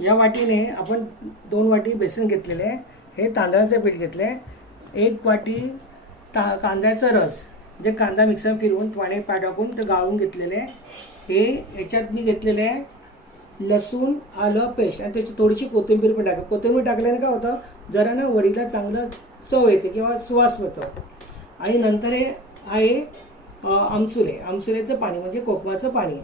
या वाटीने आपण 2 वाटी बेसन घेतलेले आहे. हे तांदळाचं पीठ घेतलं आहे. 1 वाटी कांद्याचा रस, जे कांदा मिक्सर फिरवून पाण्यात टाकून ते गाळून घेतलेले आहे. हे याच्यात मी घेतलेले आहे लसूण आलं पेस्ट आणि त्याची थोडीशी कोथिंबीर पण टाका. कोथिंबीर टाकल्याने काय होतं, जरा ना वडीला चांगलं चव येते किंवा सुवास होतं. आणि नंतर हे आहे आमसुलेचं पाणी म्हणजे कोकमाचं पाणी.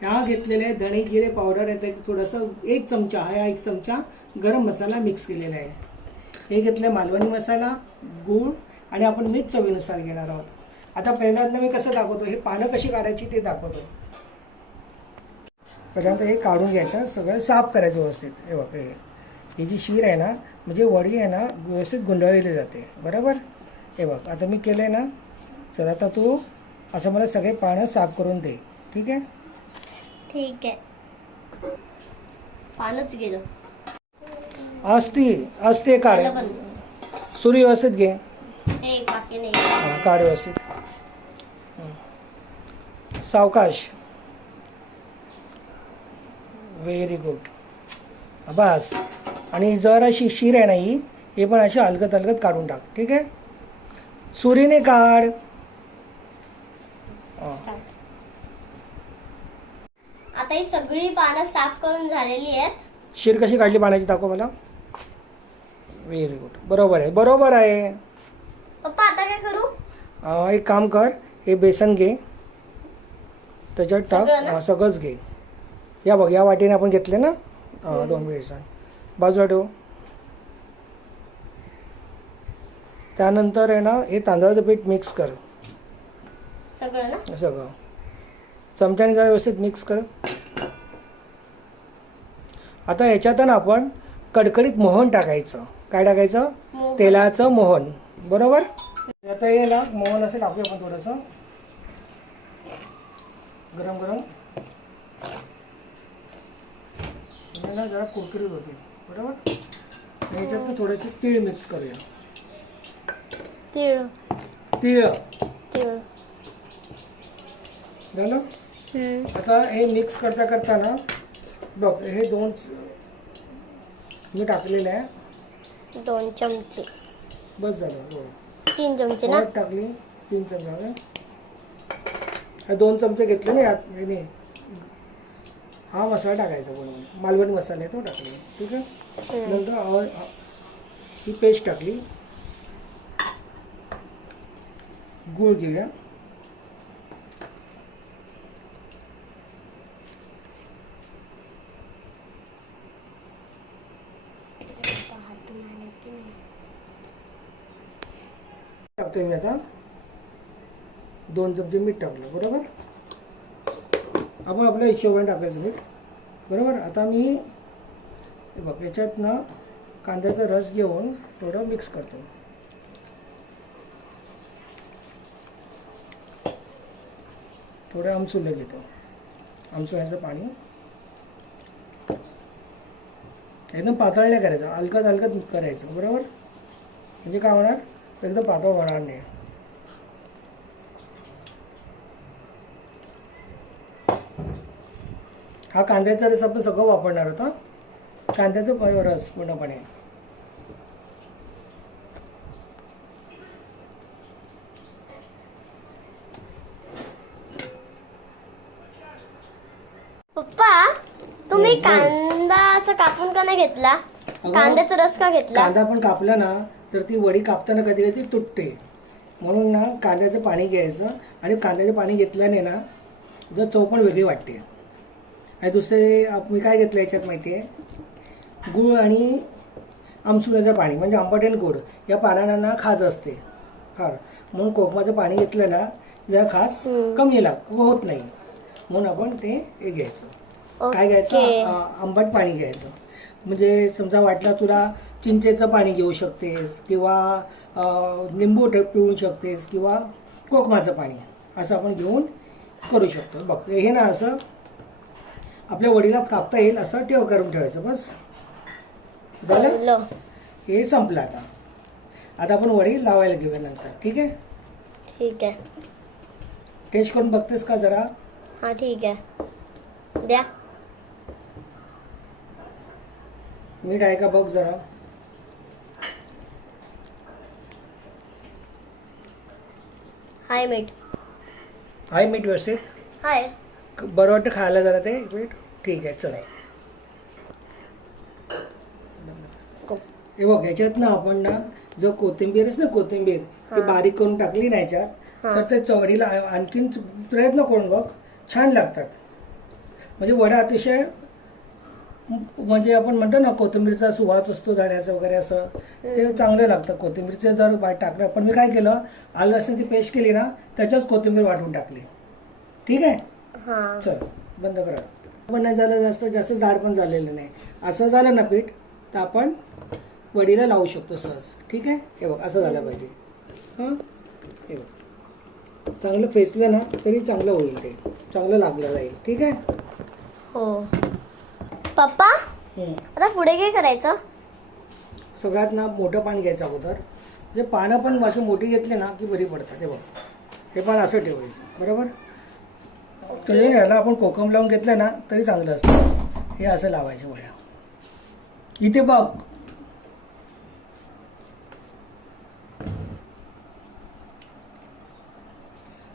ह्या घेतलेले आहे धणे जिरे पावडर आहे, त्याचं थोडंसं 1 चमचा हा 1 चमचा गरम मसाला मिक्स केलेला आहे. हे घेतलं मालवणी मसाला, गूळ आणि आपण मीठ चवीनुसार घेणार आहोत. आता पहिल्यांदा मी कसं दाखवतो, हे पानं कशी काढायची ते दाखवतो. पहिल्यांदा हे काढून घ्यायचं, सगळं साफ करायचं व्यवस्थित. हे बघ, ही जी शीर आहे ना, म्हणजे वडी आहे ना व्यवस्थित गुंडाळली जाते, बरोबर. हे बघ आता मी केलं आहे ना. चल आता तू असं मला सगळे पानं साफ करून दे, ठीक आहे. ठीक आहे. पानच गेलं. असते काढ. सुरी व्यवस्थित घे. बाकी नाही. काढ व्यवस्थित. सावकाश. Very good. बस. आणि जर अशी शीर आहे ना हे पण अशी अलगद अलगद काढून टाक, ठीक आहे. सुरीने काढ. आता ही सगळी पानं साफ करून झालेली आहेत. शीर कशी काढली पाण्याची दाखव मला. Very good. बरोबर आहे. पप्पा आता काय करू? एक काम कर, हे बेसन घे, त्याच्यात टाक, सगळंच घे. या बघ, या वाटीने आपण घेतले ना 2 बेसन. बाजूला ठेव. त्यानंतर आहे ना हे तांदळाचं पीठ मिक्स कर सगळं ना. सगळं चमच्याने जरा व्यवस्थित मिक्स कर. आता याच्यात ना आपण कडकडीत मोहन टाकायचं. काय टाकायचं? तेलाचं मोहन, बरोबर. आता हे ना मोहन असं टाकूया आपण थोडंसं गरम गरम, ना जरा कुरकुरीत होते, बरोबर. याच्यात थोडेसे तीळ मिक्स करूया. तीळ तीळ तीळ झालं. आता हे मिक्स करता करता ना बघ, हे 2 मी टाकलेले आहे. 2 चमचे बस झालं. हो, 3 चमचे ना टाकली. 3 चमचे. हे 2 चमचे घेतले ना यात. नाही, हा मसाला टाकायचा बनवून, मालवणी मसाला आहे तो टाकले, ठीक आहे. नंतर ही पेस्ट टाकली. गूळ घेऊया. टाकतोय मी आता 2 चमचे मीठ टाकलं, बरोबर. आपण आपल्या हिशोबाने टाकायचं मीठ, बरोबर. आता मी हे बघ याच्यात ना कांद्याचा रस घेऊन थोडं मिक्स करतो. थोडं आमसुलं घेतो. आमसुल्याचं पाणी एकदम पातळ नाही करायचं, अलगद अलगद करायचं, बरोबर. म्हणजे काय होणार, एकदम पातळ होणार नाही. हा कांद्याचा रस आपण सगळं वापरणार होता. कांद्याचा रस पूर्णपणे. पप्पा तुम्ही कांदा असं कापून का नाही घेतला? कांद्याचा रस का घेतला? कांदा पण कापला ना तर ती वडी कापताना कधी कधी तुटते, म्हणून ना कांद्याचं पाणी घ्यायचं. आणि कांद्याचं पाणी घेतल्याने ना जर चव पण वेगळी वाटते. आणि दुसरे मी काय घेतलं याच्यात माहिती आहे, गूळ आणि आमसुल्याचं पाणी म्हणजे आंबट आणि गोड. या पाण्याला ना खाज असते फार, म्हणून कोकमाचं पाणी घेतलं ना जरा खास कमी होत नाही, म्हणून आपण ते हे घ्यायचं. काय घ्यायचं, आंबट पाणी घ्यायचं. म्हणजे समजा वाटलं तुला चिंचेचं पाणी घेऊ शकतेस किंवा लिंबू पिळू शकतेस किंवा कोकमाचं पाणी असं आपण घेऊन करू शकतो. बघ हे ना असं आपल्या वडीला कापता येईल असं करून ठेवायचं. बस झालं. हे संपलं. आता आपण वडी लावायला घेऊया नंतर, ठीक आहे. ठीक आहे. टेस्ट करून बघतेस का जरा? हां ठीक आहे, द्या. मीठ आहे का बघ जरा. हाय मीठ. आहे मीठ व्यवस्थित. हाय. बरं वाटतं खायला जरा ते मीठ. ठीक आहे चल. हे बघ ह्याच्यात ना आपण ना जो कोथिंबीर आहे ना कोथिंबीर ती बारीक करून टाकली ना ह्याच्यात तर ते चवडीला आणखीन प्रयत्न करून बघ छान लागतात. म्हणजे वडा अतिशय म्हणजे आपण म्हणतो ना कोथिंबीरचा सुवास असतो धण्याचा वगैरे असं ते चांगलं लागतं. कोथिंबीरचे जर टाकलं पण मी काय केलं आलं लसूणची पेस्ट केली ना त्याच्याच कोथिंबीर वाटून टाकली. ठीक आहे. हां. चल बंद करा. पण नाही झालं जास्त जास्त जाड पण झालेलं नाही. असं झालं ना पीठ तर आपण वडीला लावू शकतो सहज. ठीक आहे. हे बघ असं झालं पाहिजे. हां हे बघ चांगलं फेसलं ना तरी चांगलं होईल ते चांगलं लागलं जाईल. ठीक आहे. हो. पप्पा आता पुढे काय करायचं. सगळ्यात ना मोठं पान घ्यायचं अगोदर. जे पानं पण अशी मोठी घेतली ना की बरी पडतात. हे बघ हे पान असं ठेवायचं बरोबर. त्याच्या ह्याला आपण कोकम लावून घेतलं ना तरी चांगलं असतं. हे असं लावायचं वड्या. इथे बघ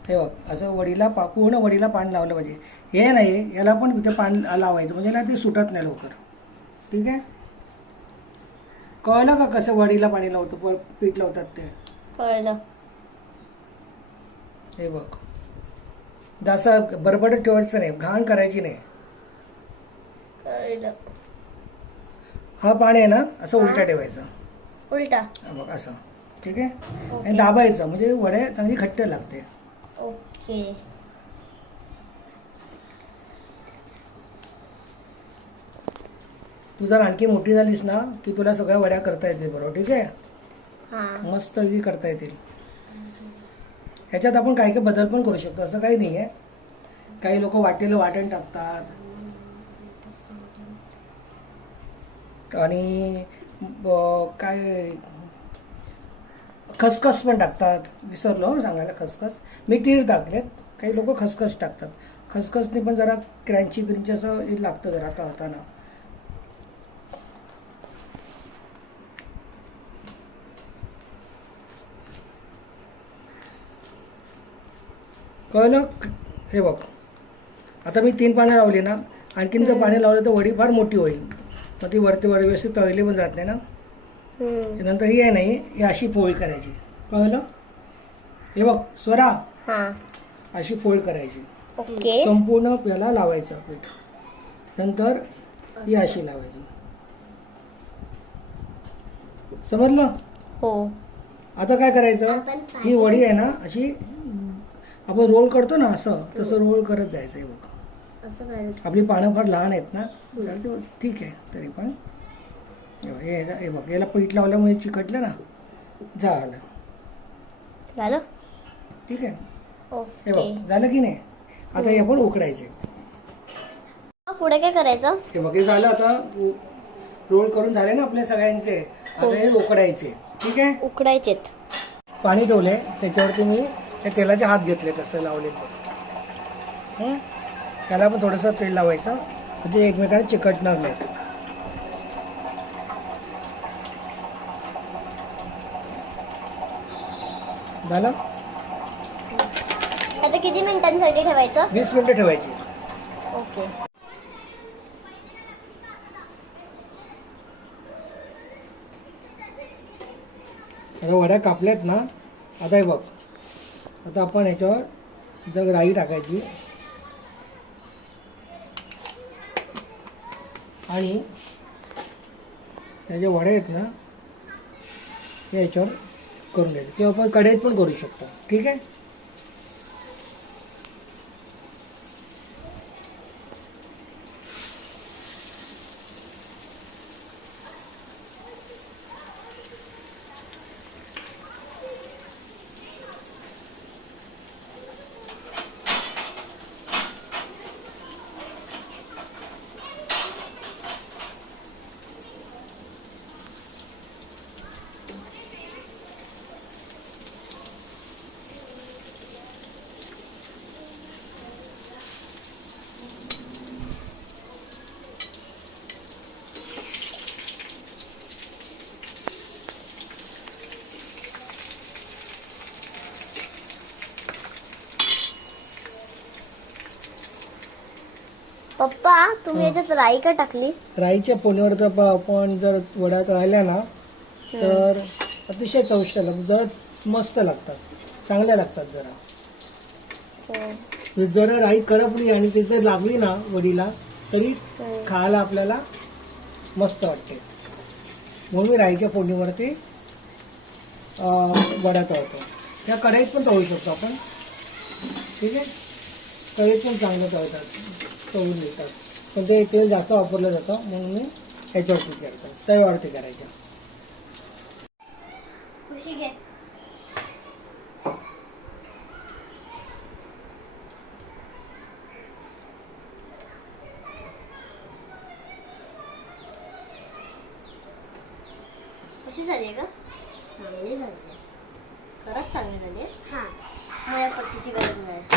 हे बघ असं वडीला पूर्ण वडीला पान लावलं पाहिजे. हे नाही याला पण इथे पान लावायचं म्हणजे ना ते सुटत नाही लवकर. ठीक आहे. कळलं का कसं वडीला पाणी लावतो पीठ लावतात ते. कळलं. हे बघ जास्त बरबडत ठेवायचं नाही घाण करायची नाही. कळलं. हा पाणी आहे ना असं उलटा ठेवायचं. उलटा. बघ असं. ठीक आहे. आणि दाबायचं म्हणजे वडे चांगली घट्ट लागते. ओके. तू जर आणखी मोठी झालीस ना की तुला सगळ्या वड्या करता येतील बरोबर. ठीक आहे. हां. मस्त करता येतील. ह्याच्यात आपण काही काही बदल पण करू शकतो असं काही नाही आहे. काही लोक वाटेलं वाटण टाकतात आणि काय खसखस पण टाकतात. विसरलो सांगायला खसखस. मी तीळ टाकलेत. काही लोक खसखस टाकतात. खसखसने पण जरा क्रंची ग्रिंची असं हे लागतं जरा तळताना. कळलं. हे बघ आता मी 3 पानं लावली ना आणखीन जर पाणी लावलं तर वडी फार मोठी होईल. मग ती वरती व्यवस्थित तळली पण जात नाही ना. नंतर ही आहे नाही ही अशी फोल्ड करायची. कळलं. हे बघ स्वरा हां. अशी फोल्ड करायची. ओके. संपूर्ण याला लावायचं पीठ. नंतर ही अशी लावायची. समजलं. हो. आता काय करायचं ही वडी आहे ना अशी आपण रोल करतो ना असं तसं रोल करत जायचं. हे बघ आपली पानं फार लहान आहेत ना तर ते ठीक आहे तरी पण हे बघ याला पीठ लावल्यामुळे चिकटलं ना झालं. झालं. ठीक आहे. हे ओके. बघ झालं की नाही. आता हे आपण उकडायचे. पुढे काय करायचं. हे बघ हे झालं. आता रोल करून झाले ना आपले सगळ्यांचे. आता हे उकडायचे. ठीक आहे. उकडायचेत. पाणी ठेवले त्याच्यावरती मी त्या तेलाचे हात घेतले कसं लावले त्याला पण थोडंसं तेल लावायचं म्हणजे एकमेकांना चिकटणार नाही. झालं. आता किती मिनिटांसाठी ठेवायचं. 20 मिनिटं ठेवायची. ओके. आता वड्या कापल्यात ना. आता हे बघ आता आपण ह्याच्यावर जर राई टाकायची आणि ह्या ज्या वड्या आहेत ना त्या ह्याच्यावर करून घ्यायचं किंवा आपण कढईत पण करू शकतो. ठीक आहे. पप्पा तुम्ही याच्यात राई का टाकली? राईच्या फोडणीवर जर आपण जर वड्या तळल्या ना तर अतिशय चविष्ट लागतात, जरा मस्त लागतात, चांगल्या लागतात जरा. जरा राई करपली आणि ती जर लागली ना वडीला तरी खायला आपल्याला मस्त वाटते. म्हणून मी राईच्या फोडणीवरती वड्या तळतो. त्या कढईत पण तळू शकतो आपण, ठीक आहे. कढईत पण चांगलं तळतात, तळून देतात, पण ते तेल जास्त वापरलं जातं म्हणून मी ह्याच्यावरती करतो, तव्यावरती करायचं. खुशी घे. कशी झाली का? चांगली झाली. खरंच चांगली झाली. हा मला पट्टीची गरज नाही.